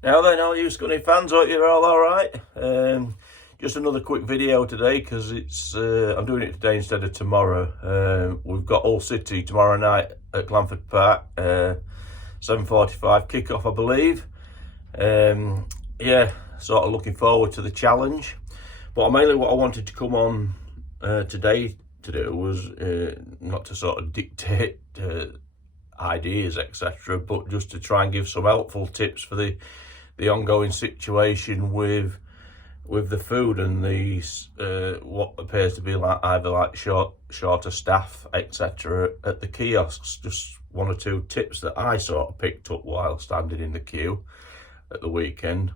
Now then, all you Scunny fans, hope you're all alright. Just another quick video today because it's I'm doing it today instead of tomorrow. We've got Hull City tomorrow night at Glanford Park, 7:45 kick-off, I believe. Yeah, sort of looking forward to the challenge. But mainly what I wanted to come on today to do was not to sort of dictate ideas, etc., but just to try and give some helpful tips for the ongoing situation with the food and these what appears to be either shorter staff, etc., at the kiosks. Just one or two tips that I sort of picked up while standing in the queue at the weekend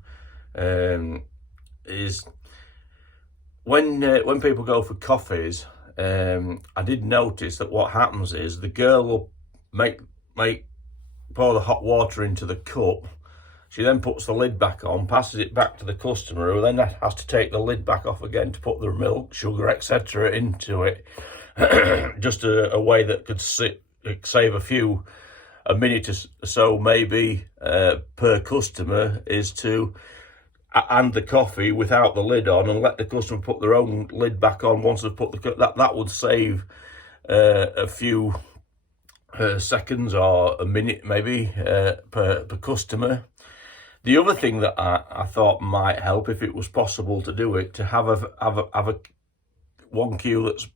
is when people go for coffees. I did notice that what happens is the girl will pour the hot water into the cup. She then puts the lid back on, passes it back to the customer, who then has to take the lid back off again to put the milk, sugar, etc. into it. Just a way that could save a minute or so maybe per customer, is to hand the coffee without the lid on and let the customer put their own lid back on once they've put that would save a few seconds or a minute maybe per customer. The other thing that I thought might help, if it was possible to do it, to have a one queue that's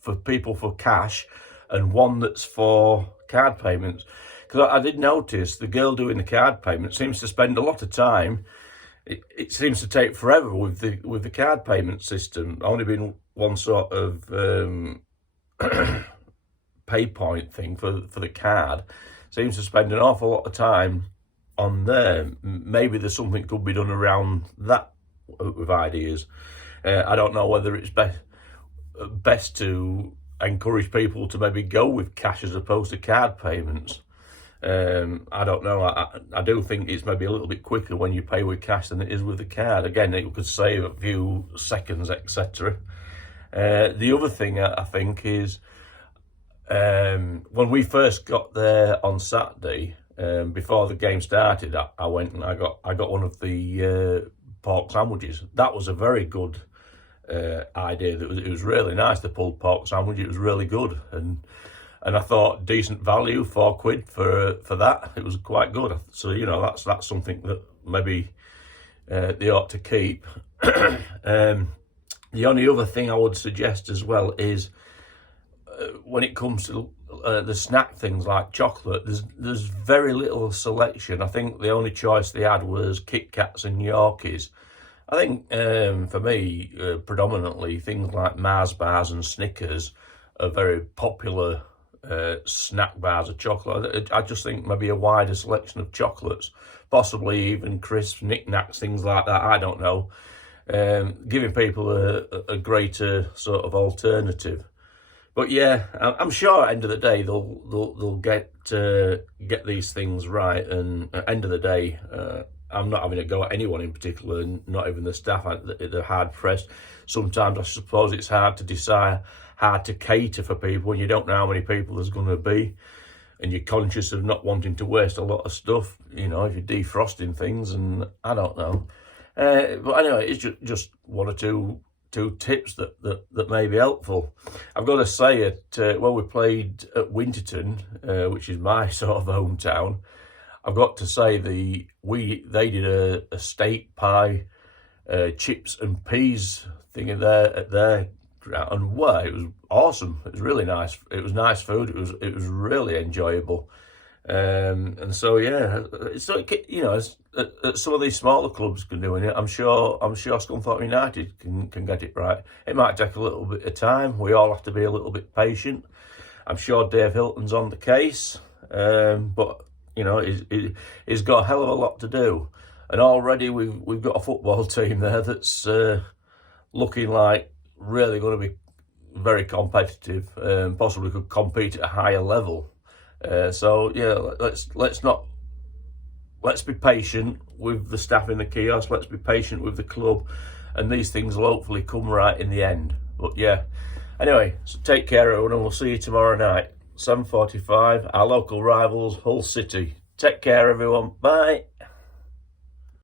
for people for cash and one that's for card payments. Because I did notice the girl doing the card payment seems to spend a lot of time. It seems to take forever with the card payment system. Only been one sort of pay point thing for the card. Seems to spend an awful lot of time on there. Maybe there's something could be done around that with ideas. I don't know whether it's best to encourage people to maybe go with cash as opposed to card payments. I don't know. I do think it's maybe a little bit quicker when you pay with cash than it is with the card. Again, it could save a few seconds, etc. The other thing I think is when we first got there on Saturday, before the game started, I went and I got one of the pork sandwiches. That was a very good idea. It was really nice, the pulled pork sandwich. It was really good, and I thought decent value, £4 for that. It was quite good. So that's something that maybe they ought to keep. The only other thing I would suggest as well is when it comes to the snack things like chocolate, there's very little selection. I think the only choice they had was Kit Kats and Yorkies. I think for me, predominantly things like Mars bars and Snickers are very popular snack bars of chocolate. I just think maybe a wider selection of chocolates, possibly even crisps, knickknacks, things like that. I don't know, giving people a greater sort of alternative. But yeah, I'm sure at the end of the day they'll get these things right. And at the end of the day, I'm not having a go at anyone in particular, not even the staff. They're hard pressed. Sometimes I suppose it's hard to decide how to cater for people when you don't know how many people there's going to be, and you're conscious of not wanting to waste a lot of stuff. If you're defrosting things, and I don't know. But anyway, it's just one or two tips that may be helpful. I've got to say, when we played at Winterton, which is my sort of hometown, I've got to say they did a steak pie, chips and peas thing at their ground, and wow, it was awesome. It was really nice. It was nice food. It was really enjoyable. And so yeah, so some of these smaller clubs can do it. I'm sure Scunthorpe United can get it right. It might take a little bit of time. We all have to be a little bit patient. I'm sure Dave Hilton's on the case, but he's got a hell of a lot to do. And already we've got a football team there that's looking like really going to be very competitive, possibly could compete at a higher level. So yeah, let's be patient with the staff in the kiosk. Let's be patient with the club, and these things will hopefully come right in the end. But yeah, anyway, so take care everyone, and we'll see you tomorrow night, 7:45. Our local rivals, Hull City. Take care everyone. Bye.